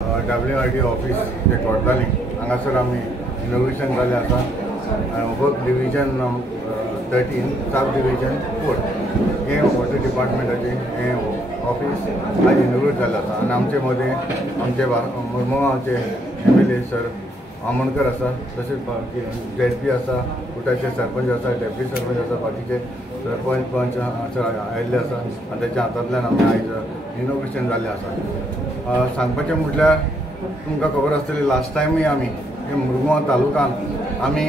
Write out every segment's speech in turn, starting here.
WRD office जे कोर्टाली हांगासर आमी इनोग्रेशन जाल्लें आसा. वर्क डिविजन 13 सब डिविजन 4 हे वॉटर डिपार्टमेंटाचे हे ऑफिस आज इनोग्रेट जाल्लें आसा. आनी आमचे मदें आमचे मुरमुगांवचे MLA सर आमोणकर आसा, तशेंच ZP आसा, कुटाचे सरपंच आसा, डेप्युटी सरपंच आसा, बाकीचे सरपंच पंच आयिल्ले आसा आनी तेच्या हातांतल्यान आमी आयज इनोग्रेशन जाल्लें आसा. सांगपाचें म्हटल्यार तुमकां खबर आसतली लास्ट टायमूय आमी मुरमुगांव तालुक्यान आमी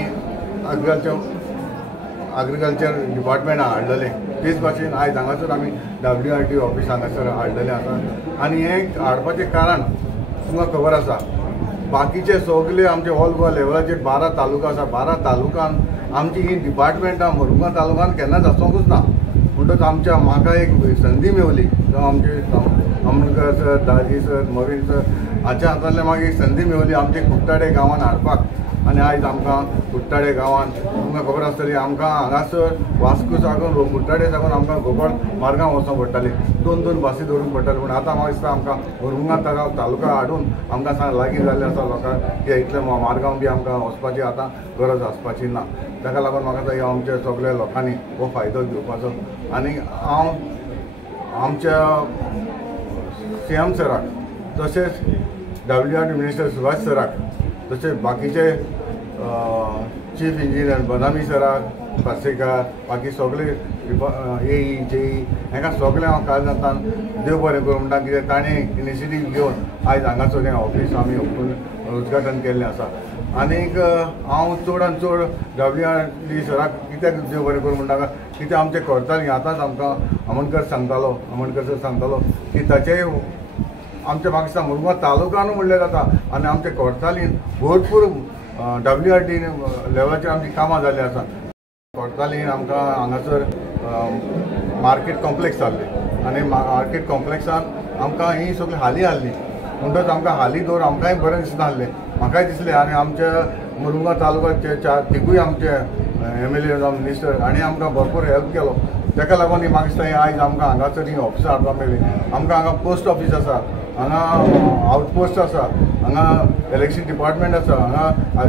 एग्रीकल्चर डिपार्टमेंट हाडलेलें. तेच भाशेन आयज हांगासर आमी WRD ऑफिस हांगासर हाडलेलें आसा. आनी हें हाडपाचें कारण तुमकां खबर आसा, बाकीचे सगळे आमचे ऑल गोवा लेवलाचेर 12 तालुका आसा. 12 तालुकान आमची ही डिपार्टमेंटां मुरमुगांव तालुक्यान केन्नाच आसूंकूच ना. म्हणटच आमच्या म्हाका एक संदी मेवली, जावं आमचे आमोणकर सर, दाजी सर, मोवीन सर हाच्या हातांतल्यान म्हाका एक संदी मेवली आमचे कुट्टाडे गांवांत हाडपाक. आनी आयज आमकां कुट्टाडे गांवांत तुमकां खबर आसतली आमकां हांगासर वास्को साकून कुट्टाडे साकून आमकां गोकर्ण मार्गांव वचूंक पडटाली. 2 बसी दवरूंक पडटाली. पूण आतां म्हाका दिसता आमकां मुरमुगांव तालुका हाडून आमकां लागीं जाल्लें आसा लोकांक की इतले मार्गांव बी आमकां वचपाची आतां गरज आसपाची ना. ताका लागून म्हाका दिसता आमच्या सगळ्या लोकांनी हो फायदो घेवपाचो. आनी हांव आमच्या CM सराक, तशेंच WRD मिनिस्टर सुभाष सराक, तशेंच बाकीचे चीफ इंजिनियर बदामी सराक, पार्सेकार, बाकी सगळे AE JE हांकां सगळ्यांक हांव काल जातान देव बरें करूं म्हणटा. कित्याक ताणें इनिशिएटीव घेवन आयज हांगासर हें ऑफिस आमी उद्घाटन केल्लें आसा. आनीक हांव चडांत चड WRD सराक कित्याक देव बरें करूं म्हणटा कित्याक आमचे कोर्टालीं आतांच आमकां आमोणकर सर सांगतालो की ताचे आमच्या म्हाका दिसता मुरमुगांव तालुकानूय म्हणलें जाता आनी आमच्या कोर्टालीन भरपूर WRD लेवलाचेर आमची कामां जाल्लीं आसा. कोर्टालीन आमकां हांगासर मार्केट कॉम्प्लेक्स जाल्लें आनी मार्केट कॉम्प्लेक्सान आमकां ही सगळी हाली हाडली. म्हणटच आमकां हाली दवर आमकांय बरें दिसनासलें, म्हाकाय दिसलें. आनी आमच्या मुरमुगांव तालुक्याचे तिगूय आमचे MLA जावं मिनिस्टर हांणी आमकां भरपूर हेल्प केलो. ताका लागून म्हाका दिसता आयज आमकां हांगासर ही ऑफिसां हाडपाक मेळ्ळी. आमकां हांगा पोस्ट ऑफिस आसा, हांगा आउटपोस्ट आसा, हांगा इलेक्शन डिपार्टमेंट आसा, हांगा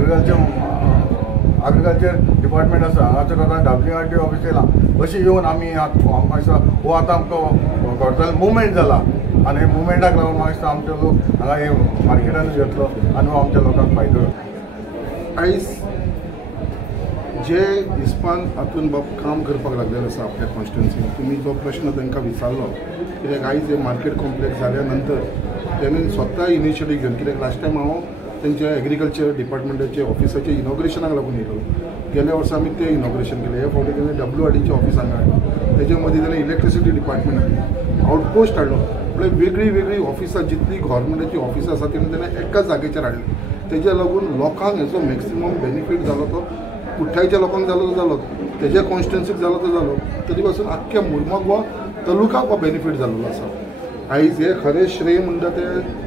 एग्रीकल्चर डिपार्टमेंट आसा, हांगासर आतां WRD ऑफिस येयलां. अशें येवन आमी म्हाका दिसता हो आतां आमकां कोर्टान मुवमेंट जाला. आनी मुवमेंटाक लागून म्हाका दिसता आमचे लोक हांगा हे मार्केटानूच घेतलो आनी हो आमच्या लोकांक फायदो. आयज जे हिस्पान हातून काम करपाक लागलेले आसा आपल्या कॉन्स्टिट्युन्सीन, तुमी जो प्रश्न तांकां विचारलो, कित्याक आयज हे मार्केट कॉम्प्लेक्स जाल्या नंतर तेणें स्वता इनिशिएटीव घेवन, कित्याक लास्ट टायम हांव तेंच्या एग्रीकल्चर डिपार्टमेंटाचे ऑफिसाचे इनॉग्रेशनाक लागून येयलो. गेल्या वर्सा आमी तें इनॉग्रेशन केलें. हे फावटी तेणें WRDचें ऑफिस हांगा हाडलें. तेजे मदीं तेणें इलेक्ट्रिसिटी डिपार्टमेंट हाडलें, आउटपोस्ट हाडलो. म्हळ्यार वेगळी ऑफिसां जितली गव्हर्मेंटाची ऑफिसां आसा तेणें एकाच जागेचेर हाडली. तेज्या लागून लोकांक हेचो मॅक्सिमम बेनिफीट जालो. तो कुठ्ठायच्या लोकांक जालो, तेज्या कॉन्स्टिट्युन्सीक जालो, तरी पासून आख्ख्या मुरमुगांव तालुक्याक हो बेनिफीट जाल्लो आसा. आयज हे खरें श्रेय म्हणटा ते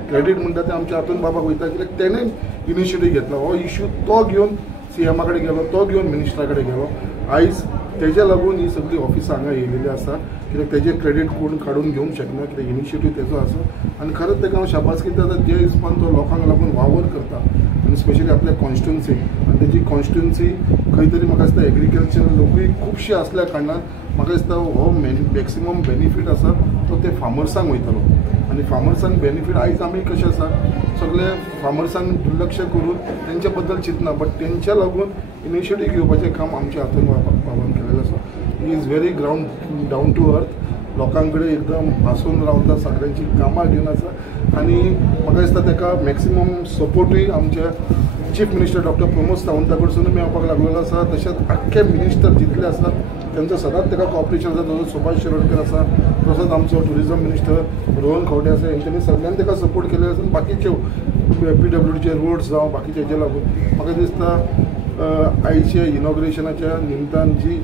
क्रेडीट म्हणटा ते आमच्या हातून बाबाक वयता, कित्याक तेणें इनिशिएटीव घेतलो. हो इश्यू तो घेवन CM कडेन गेलो, तो घेवन मिनिस्टरा कडेन गेलो. आयज तेज्या लागून ही सगळी ऑफिसां हांगा येयलेली आसा. कित्याक तेजें क्रेडीट कोण काडून घेवंक शकना, कित्याक इनिशिएटीव तेजो आसा. आनी खरेंच ताका हांव शाबासकी दिता जे हिस्पान तो लोकांक लागून वावर करता, आनी स्पेशली आपल्या कॉन्स्टिट्युन्सीक. आनी तेजी कॉन्स्टिट्युन्सी खंय तरी म्हाका दिसता एग्रीकल्चर लोकूय खुबशे आसल्या कारणान म्हाका दिसता हो मॅक्सिमम बेनिफीट आसा तो ते फार्मर्सांक वयतलो. आनी फार्मर्सांक बेनिफीट आयज आमी कशें आसा सगळे फार्मर्सांक दुर्लक्ष करून तेंच्या बद्दल चिंतना, बट तेंच्या लागून इनिशिएटीव घेवपाचें काम आमच्या हातून बाबान केलेलें आसा. He is very ground down to earth, लोकां कडेन एकदम भासून रावता, सगळ्यांची कामां घेवन आसा. आनी म्हाका दिसता ताका मॅक्सिमम सपोर्टूय आमच्या चीफ मिनिस्टर डॉक्टर प्रमोद सावंता कडसून मेळपाक लागलेलो आसा. तशेंच आख्खे मिनिस्टर जितले आसात तेंचो सदांच ताका कॉपरेशन आसा. जसो सुभाष शिरोडकर आसा, तसोच आमचो ट्युरिजम मिनिस्टर रोहन खंवटे आसा, हेंच्यांनी सगळ्यांनी ताका सपोर्ट केलेलो आसा. बाकीच्यो PWDचे रोड्स जावं बाकीचे हेजे लागून म्हाका दिसता आयच्या इनॉग्रेशनाच्या निमतान जी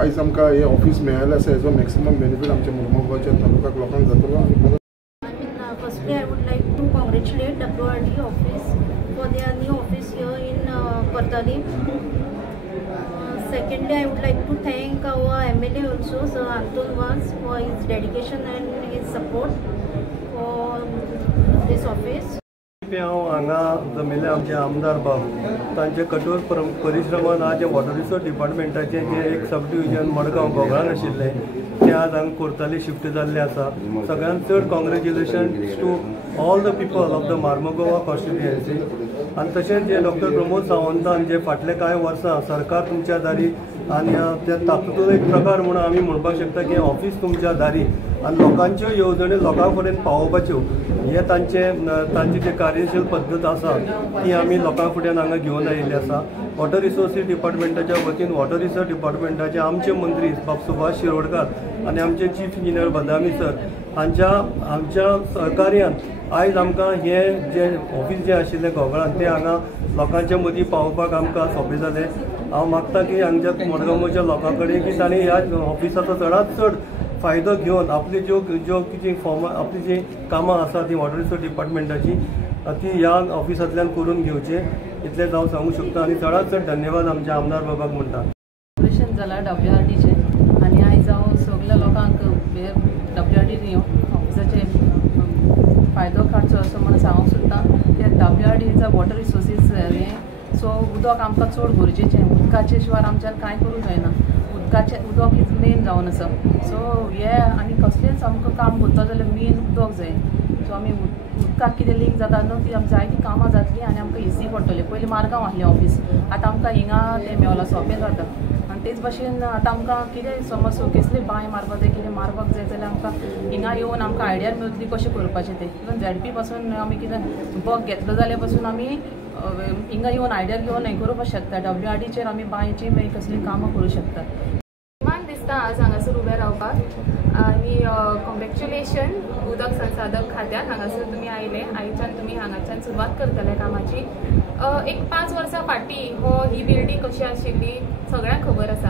आयज आमकां हे ऑफिस मेळ्ळेलें आसा हेजो मॅक्सिमम बेनिफीट आमच्या मुरमुगांवच्या तालुक्याक लोकांक जातलो. आनी firstly I would like to congratulate WRD office for their new office here in Kortali. Secondly, I would like to thank our MLA also, Sir Anton Vaz, for his dedication and his support. for this office. हांव हांगा जमिल्ले आमचे आमदार बाब तांचे कठोर परिश्रमान आज वॉटर रिसोर्स डिपार्टमेंटाचे जे एक सब डिविजन मडगांव गोगळान आशिल्ले ते आज हांगा कोर्ताली शिफ्ट जाल्ले आसा. सगळ्यांत चड congratulations to all the people of the Mormugao constituency. आनी तशेंच जे डॉक्टर प्रमोद सावंतान जे फाटले कांय वर्सां सरकार तुमच्या दारी आनी तातूंतलो एक प्रकार म्हणून आमी म्हणपाक शकता की ऑफिस तुमच्या दारी आनी लोकांच्यो येवजण्यो लोकां पर्यंत पावोवपाच्यो हे तांची जे कार्यशील पद्दत आसा ती आमी लोकां फुड्यान हांगा घेवन आयिल्ली आसा. वॉटर रिसोर्सीस डिपार्टमेंटाच्या वतीन वॉटर रिसोर्स डिपार्टमेंटाचे आमचे मंत्री बाब सुभाष शिरोडकार आनी आमचे चीफ इंजिनियर बदामी सर आमच्या सहकार्यान आयज आमकां हे जे ऑफिस जे आशिल्लें गोगळान ते हांगा लोकांच्या मदीं पावोवपाक आमकां सोंपें जालें. हांव मागता की हांगच्या मडगांवच्या लोकां कडेन की तांणी ह्या ऑफिसाचो चडांत चड फायदो घेवन आपली ज्यो कितें आपली जी कामां आसा ती वॉटर रिसोर्स डिपार्टमेंटाची ती ह्या ऑफिसांतल्यान करून घेवचे इतलेंच हांव सांगूंक शकता. आनी चडांत चड धन्यवाद आमच्या आमदार बाबाक म्हणटा. ऑपरेशन जालां WRDचें आनी आयज हांव सगळ्या लोकांक WRD ऑफिसाचे फायदो काडचो असो म्हणून सांगूंक सोदता. WRDचा वॉटर रिसोर्सीस सो उदक आमकां चड गरजेचें. उदकाचे शिवाय आमच्यान कांय करूंक जायना. उदक इज मेन जावन आसा. सो हे आनी कसलेंच आमकां काम करता जाल्यार मेन उदक जाय. सो आमी उदकाक कितें लिंक जाता न्हू ती जायती कामां जातली आनी आमकां इजी पडटलें. पयलीं मारगांव आहलें ऑफिस आतां आमकां हिंगा तें मेवला सोंपें जाता. आनी तेच भाशेन आतां आमकां कितें समज कसली बांय मारपाक जाय कितें मारपाक जाय जाल्यार आमकां हिंगा येवन आमकां आयडिया मेळटली कशें करपाचें तें. इवन ZP पासून आमी कितें बग घेतलो जाल्यार पासून आमी हिंगा येवन आयडिया घेवन हें करपाक शकता. WRDचेर आमी बांयची मागीर कसलीं कामां करूं शकता. दिसता आज हांगासर उबें रावपाक आनी कॉंग्रेच्युलेशन उदक संसाधक खात्याक हांगासर तुमी आयले. आयच्यान तुमी हांगाच्यान सुरवात करतले कामाची. एक 5 वर्सां फाटीं ही बिल्डींग कशी आशिल्ली सगळ्यांक खबर आसा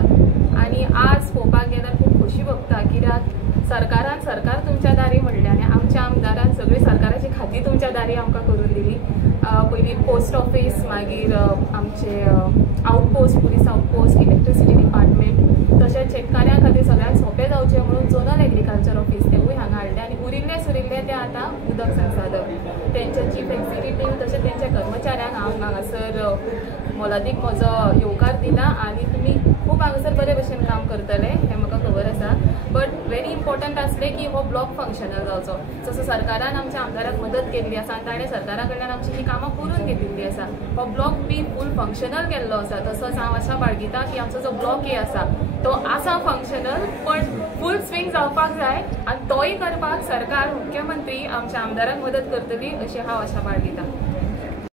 आनी आज पळोवपाक गेल्यार खूब खोशी भोगता. कित्याक सरकार तुमच्या दारी म्हणलें आनी आमच्या आमदारान सगळी सरकाराची खातीं तुमच्या दारी आमकां करून दिली. पयलीं पोस्ट ऑफिस मागीर आमचे outpost police outpost electricity department तशेंच शेतकाऱ्यां खातीर सगळ्यांक सोंपें जावचें म्हणून झोनल एग्रीकल्चर ऑफिस तेवूय हांगा हाडलें आनी उरिल्ले सुरिल्ले ते आतां उदक संसाधक तेंचे चीफ एक्झिक्युटीव तशेंच तेंच्या कर्मचाऱ्यांक हांव हांगासर मोलादीक म्हजो येवकार दिला आनी तुमी खूब हांगासर बरे भशेन काम करतले हें म्हाका खबर आसा. बट व्हेरी इम्पॉर्टंट आसलें की हो ब्लॉक फंक्शनल जावचो. जसो सरकारान आमच्या आमदाराक मदत केल्ली आसा आनी ताणें सरकारा कडल्यान आमची ही कामां करून घेतिल्ली आसा. हो ब्लॉक बी फूल फंक्शनल केल्लो आसा. तसोच हांव आशा बाळगिता की आमचो जो ब्लॉक आसा तो आसा फंक्शनल पण फूल स्विंग जावपाक जाय आनी तोय करपाक सरकार मुख्यमंत्री आमच्या आमदाराक मदत करतली अशी हांव आशा बाळगिता.